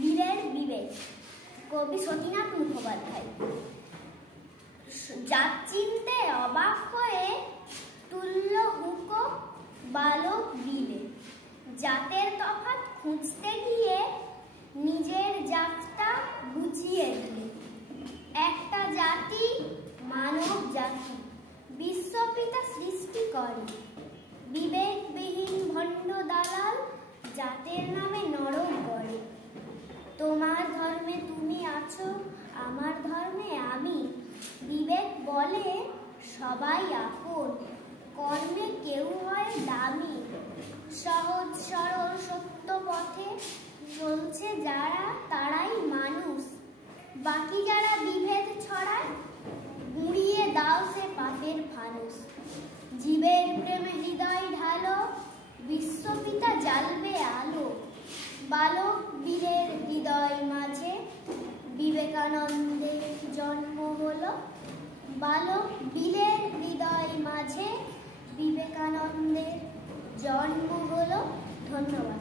বিলের বিবেক, কবি সতীনাথ মুখোপাধ্যায়। জাত চিনতে অবাক হয়ে তুল্য হুঁকো বালক বিলে, জাতের তফাৎ খুঁজতে গিয়ে নিজের জাতটা বুঝিয়ে দিলে। একটা জাতি মানব জাতি, বিশ্বপিতা সৃষ্টি করে, বিবেকবিহীন ভণ্ড দালাল জাতের নামে নরক গড়ে। তোমার ধর্মে তুমি আছো, আমার ধর্মে আমি, বিবেক বলে সবাই আপন, কর্মে কেউ হয় দামি। সহজ সরল সত্য পথে চলছে যারা তারাই মানুষ, বাকি যারা বিভেদ ছড়ায় গুঁড়িয়ে দাও সে পাপের ফানুস। জীবের প্রেমে হৃদয় ঢালো, বিশ্বপিতা জ্বালবে আলো। বালক বিলের হৃদয় মাঝে বিবেকানন্দের জন্ম হলো, বালক বিলের হৃদয় মাঝে বিবেকানন্দের জন্ম হলো। ধন্যবাদ।